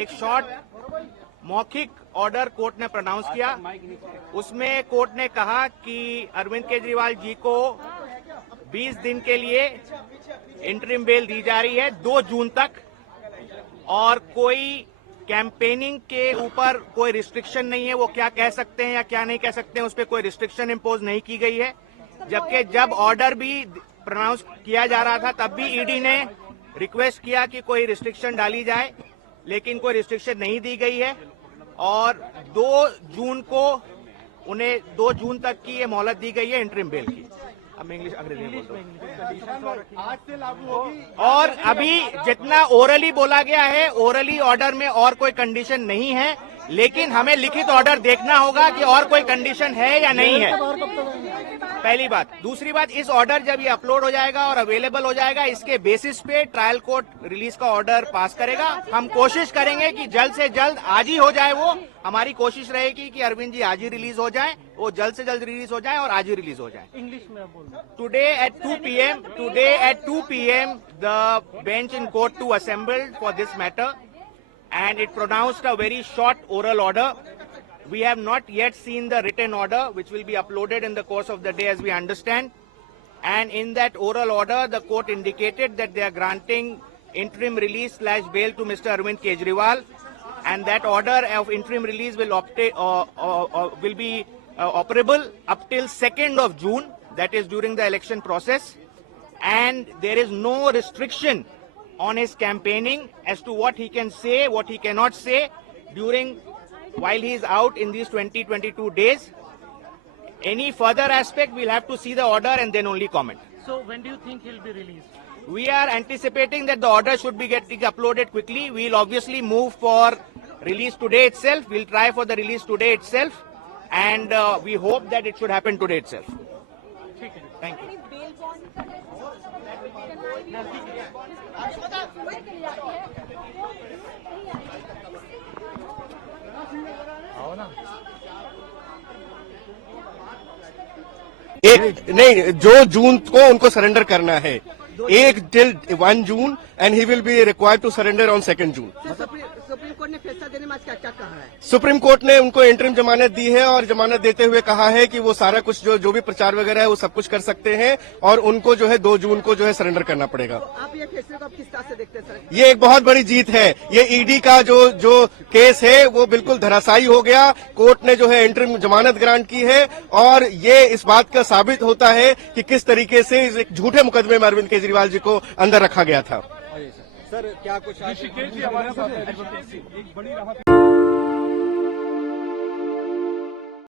एक शॉर्ट मौखिक order court ने प्रोनाउंस किया। उसमें कोर्ट ने कहा कि अरविंद केजरीवाल जी को 20 दिन के लिए इंटरिम बेल दी जा रही है 2 जून तक, और कोई कैंपेनिंग के ऊपर कोई रिस्ट्रिक्शन नहीं है, वो क्या कह सकते हैं या क्या नहीं कह सकते हैं उस पर कोई रिस्ट्रिक्शन इम्पोज नहीं की गई है। जबकि जब ऑर्डर भी प्रोनाउंस किया जा रहा था तब भी ईडी ने रिक्वेस्ट किया कि कोई रिस्ट्रिक्शन डाली जाए, लेकिन कोई रिस्ट्रिक्शन नहीं दी गई है और 2 जून को उन्हें 2 जून तक की ये मोहलत दी गई है इंटरिम बेल की। अब इंग्लिश अंग्रेजी में बोलता आज से लागू होगी। और अभी जितना ओरली बोला गया है, ओरली ऑर्डर में और कोई कंडीशन नहीं है, लेकिन हमें लिखित ऑर्डर देखना होगा कि और कोई कंडीशन है या नहीं है, पहली बात। दूसरी बात, इस ऑर्डर जब ये अपलोड हो जाएगा और अवेलेबल हो जाएगा, इसके बेसिस पे ट्रायल कोर्ट रिलीज का ऑर्डर पास करेगा। हम कोशिश करेंगे कि जल्द से जल्द आज ही हो जाए। वो हमारी कोशिश रहेगी कि अरविंद जी आज ही रिलीज हो जाए, वो जल्द से जल्द रिलीज हो जाए और आज ही रिलीज हो जाए। इंग्लिश में बोलना। Today at 2 PM the bench in court to assembled for this matter and it pronounced a very short oral order. We have not yet seen the written order, which will be uploaded in the course of the day as we understand. And in that oral order, the court indicated that they are granting interim release / bail to Mr. Arvind Kejriwal, and that order of interim release will be operable up till 2nd of June, that is during the election process, and there is no restriction on his campaigning as to what he can say, what he cannot say while he is out in these 22 days. Any further aspect, we'll have to see the order and then only comment. So when do you think he'll be released? We are anticipating that the order should be getting uploaded quickly. We'll obviously move for release today itself. We'll try for the release today itself, and we hope that it should happen today itself. Thank you. एक नहीं, जो जून को उनको surrender करना है, 1 till 1 June, and he will be required to surrender on 2nd June. Supreme Court ने फैसला देने में क्या क्या कहा है? सुप्रीम कोर्ट ने उनको इंटरिम जमानत दी है और जमानत देते हुए कहा है कि वो सारा कुछ जो भी प्रचार वगैरह है वो सब कुछ कर सकते हैं, और उनको जो है 2 जून को जो है सरेंडर करना पड़ेगा। आप ये फैसले को आप किस तरह से देखते हैं सर? ये एक बहुत बड़ी जीत है। ये ईडी का जो केस है वो बिल्कुल धराशायी हो गया। कोर्ट ने जो है इंटरिम जमानत ग्रांट की है, और ये इस बात का साबित होता है कि किस तरीके से इस एक झूठे मुकदमे में अरविंद केजरीवाल जी को अंदर रखा गया था। सर क्या कुछ ऋषिकेश जी हमारे साथ एक बड़ी राहत